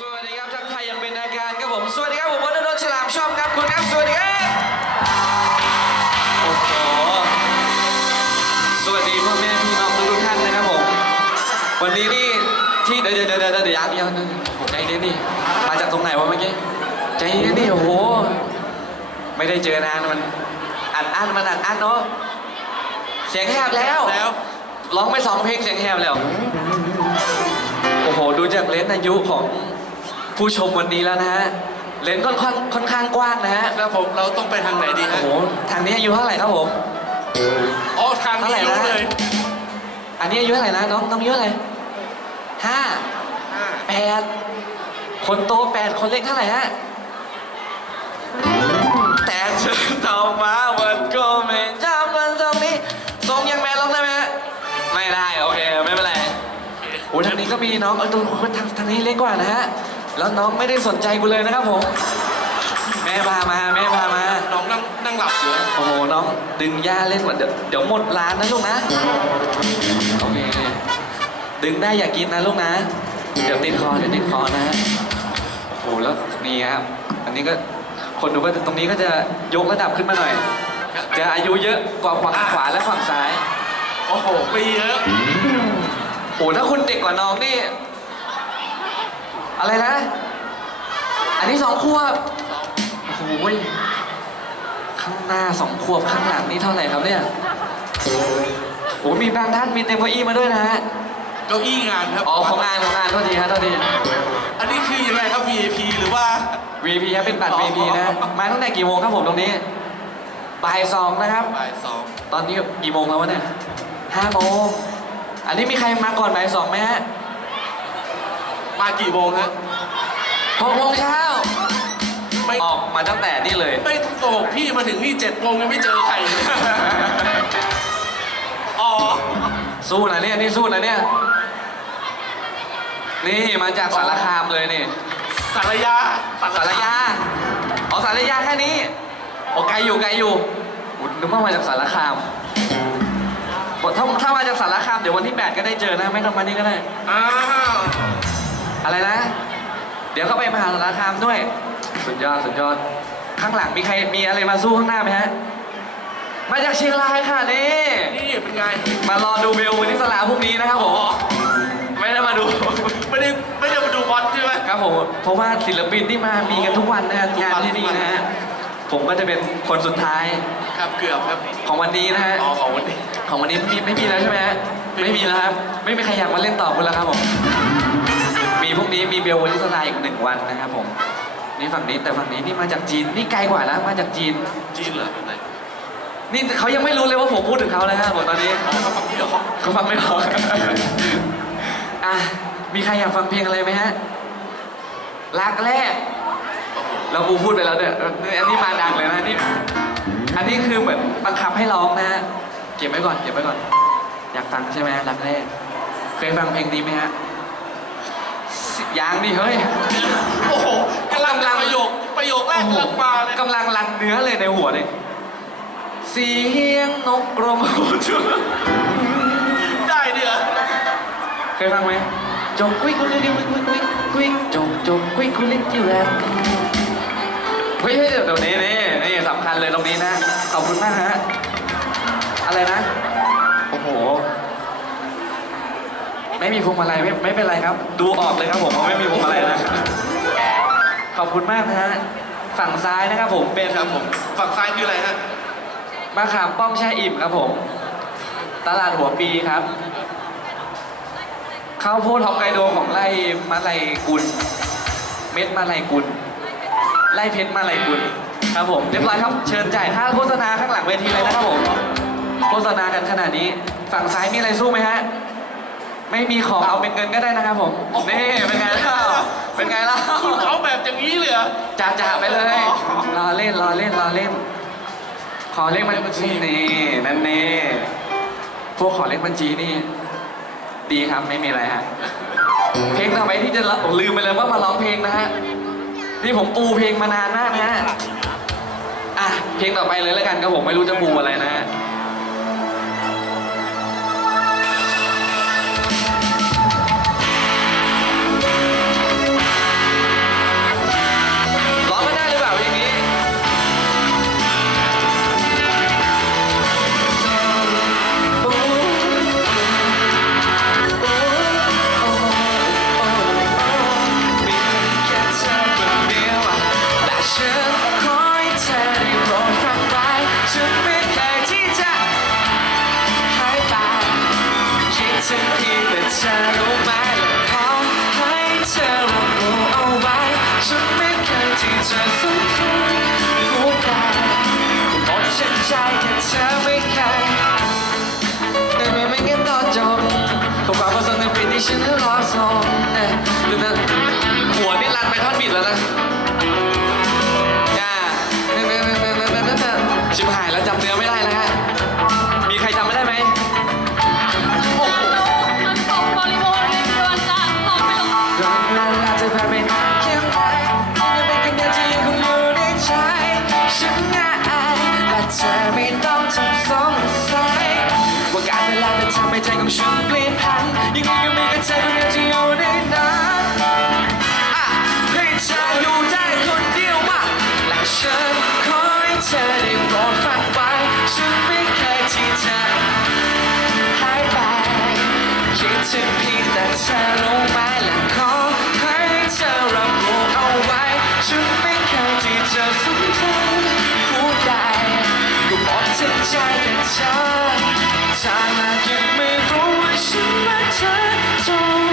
สวัสดีครับทักทายอยังเป็นทางการครับผม สวัสดีครับผมวัฒนนท์ฉลามชอบครับคุณครับ สวัสดีครับ โอ้โห สวัสดีพ่อแม่พี่น้องทุกท่านนะครับผม วันนี้นี่ที่เดี๋ยวเดี๋ยวเดี๋ยวเดี๋ยวเดี๋ยวยังยังใจเย็นนี่มาจากตรงไหนวะเมื่อกี้ ใจเย็นนี่โอ้โห ไม่ได้เจอนานมันอัดอั้นมันอัดอั้นเนาะ เสียงแหบแล้วแล้วร้องไปสองเพลงเสียงแหบแล้ว โอ้โห ดูจากเลนส์อายุของ ผู้ชมวันนี้แล้วนะฮะเลนส์ค่อนข้างค่อนข้างกว้างนะฮะแล้วผมเราต้องไปทางไหนดีโอ้ฮะโหทางนี้อายุเท่าไหร่ครับผม อ๋อทางเท่าไหร่นี้รู้นะเลยอันนี้อายุเท่าไหร่นะน้องน้องอายุเท่าไหร่ห้าห้าแปดคนโตแปดคนเล็กเท่าไหร่ฮะแต่เธอต่อมาวันก็ไม่จำวันตรงนี้ทรงยังแมนร้องได้ไหมฮะไม่ได้โอเคไม่เป็นไรโอ้ยทางนี้ก็มีน้องเออตัวคนทางทางนี้เล็กกว่านะฮะ แล้วน้องไม่ได้สนใจกูเลยนะครับผม แม่พามาแม่พามา น้องนั่งนั่งหลับอยู่นะโอ้โหน้องดึงย่าเล่นหมดเดี๋ยวเดี๋ยวหมดร้านนะลูกนะโอเคดึงได้อย่ากินนะลูกนะ เดี๋ยวติดคอเดี๋ยวติดคอนะโอ้โหแล้วนี่ครับอันนี้ก็คนดูก็ตรงนี้ก็จะยกระดับขึ้นมาหน่อย จะอายุเยอะกว่าฝั่งขวาและฝั่งซ้าย โอ้โหไม่เยอะโอ้ถ้าคุณเด็กกว่าน้องนี่ อะไรนะ อันนี้สองขวบโอ้โหข้างหน้าสองขวบข้างหลังนี่เท่าไหร่ครับเนี่ยโอ้มีบางท่านมีเต็มเก้าอี้มาด้วยนะฮะ เก้าอี้งานครับ อ๋อของงานของงานโทษทีฮะโทษที อันนี้คือยังไงครับ VIP หรือว่า VP ครับเป็นบัตรอ๋อ VP นะ มาตั้งแต่กี่โมงครับผมตรงนี้ บ่ายสองนะครับ บ่ายสอง ตอนนี้กี่โมงแล้ววะเนี่ยห้าโมง อันนี้มีใครมาก่อนบ่ายสองไหมฮะ มากี่โมงฮะหกโมงเช้าไม่ออกมาตั้งแต่นี่เลย ไม่โกหกพี่มาถึงนี่เจ็ดโมงยังไม่เจอใครเลยอ๋อสู้นะเนี่ยนี่สู้นะเนี่ย นี่มาจากสารคามเลยนี่สารยาสารยาเอาสารยาแค่นี้โอ้ไกลอยู่ไกลอยู่อุ๊ยนึกว่ามาจากสารคามบอกถ้าถ้ามาจากสารคามเดี๋ยววันที่ 8 ก็ได้เจอนะ ไม่ต้องมานี่ก็ได้ อ้าว อะไรนะ เดี๋ยวก็ไปมหาสารคามด้วย สุดยอดสุดยอด ข้างหลังมีใครมีอะไรมาสู้ข้างหน้าไหมฮะ มาจากเชียงรายค่ะนี่ นี่เป็นไง มารอดูเบลวันนี้สลาพรุ่งนี้นะครับผม ไม่ได้มาดู ไม่ได้ไม่ได้มาดูบอลใช่ไหมครับผม เพราะว่าศิลปินที่มามีกันทุกวันนะฮะทุกงานวันที่นี่ทุกวันนะฮะ ผมก็จะเป็นคนสุดท้ายครับเกือบครับของวันนี้นะฮะ อ๋อของวันนี้ ของวันนี้ไม่มีไม่มีแล้วใช่ไหมฮะ ไม่มีแล้วครับ ไม่มีใครอยากมาเล่นต่อคุณแล้วครับผมมี พรุ่งนี้มีเบลวันนี้สลาอีกหนึ่งวันนะครับผม นี่ฝั่งนี้แต่ฝั่งนี้นี่มาจากจีน นี่ไกลกว่านะมาจากจีน จีนเหรอไหนนี่เขายังไม่รู้เลยว่าผมพูดถึงเขาเลยฮะผมตอนนี้อ๋อเขาฟังพี่เหรอเขาฟังไม่ออกอะมีใครอยากฟังเพลงอะไรไหมฮะรักแรก เรากูพูดไปแล้วเนี่ยอันนี้มาดังเลยนะนี่อันนี้คือเหมือนบังคับให้ร้องนะฮะเก็บไว้ก่อนเก็บไว้ก่อน อยากฟังใช่ไหมรักแรกเคยฟังเพลงนี้ไหมฮะ สิยังดิเฮ้ยโอ้โหกำลังประโยคประโยคแรกกำลังมาเลยกำลังรันเนื้อเลยในหัวเลยเสียงนกกรงหัวจุได้เดือเคยฟังไหมจงกุ้ยกุ้ยกุ้ยกุ้ยกุ้ยกุ้ยจงจงกุ้ยกุ้ยลิ้นจิ๋วแลนเฮ้ยเฮ้ยเดี๋ยวนี้นี่นี่สำคัญเลยตรงนี้นะขอบคุณมากฮะอะไรนะโอ้โห ไม่มีพวงมาลัยไม่ไม่เป็นไรครับ ดูออกเลยครับผมว่าไม่มีพวงมาลัยนะขอบคุณมากนะฮะฝั่งซ้ายนะครับผมเป็นครับผมฝั่งซ้ายคืออะไรฮะมะขามป้อมแช่อิ่มครับผม ตลาดหัวปีครับข้าวโพดฮอกไกโดของไร่มาลัยกุล เม็ดมาลัยกุลไร่เพชรมาลัยกุลครับผมเรียบร้อยครับเชิญจ่ายค่าโฆษณาข้างหลังเวทีเลยนะครับผมโฆษณากันขนาดนี้ ฝั่งซ้ายมีอะไรสู้ไหมฮะ ไม่มีของเอาเป็นเงินก็ได้นะครับผมนี่เป็นไงเล่าเป็นไงเล่าคุณเอาแบบอย่างนี้เลยเหรอจ่าจ่าไปเลยรอเล่นรอเล่นรอเล่น ขอเลขบัญชีนี่นั่นเน่พวกขอเลขบัญชีนี่ ดีครับไม่มีอะไรฮะเพลงต่อไปที่จะร้องลืมไปเลยว่ามาร้องเพลงนะฮะนี่ผมปูเพลงมานานมากนะฮะอะเพลงต่อไปเลยแล้วกันครับผมไม่รู้จะปูอะไรนะฮะ เธอรู้ไหมและขอให้เธอรับรู้เอาไว้ ฉันไม่เคยที่จะสนใจผู้ใดก็หมดฉันใจแค่เธอไม่เคยแต่ไม่ไม่งั้นตอนจบก็ความประสงค์ในปีที่ฉันรอส่งเอ๊ะดูนะหัวนี่ลันไปท่อนบิดแล้วนะ ของฉันเปลี่ยนผันยังไงก็มีแค่เธอคนเดียวที่อยู่ในนั้นอะให้เธออยู่ได้คนเดียวมาและฉันขอให้เธอได้โปรดฟังไว้ฉันไม่เคยที่จะหายไปคิดถึงเพียงแต่เธอรู้ไหมา turn so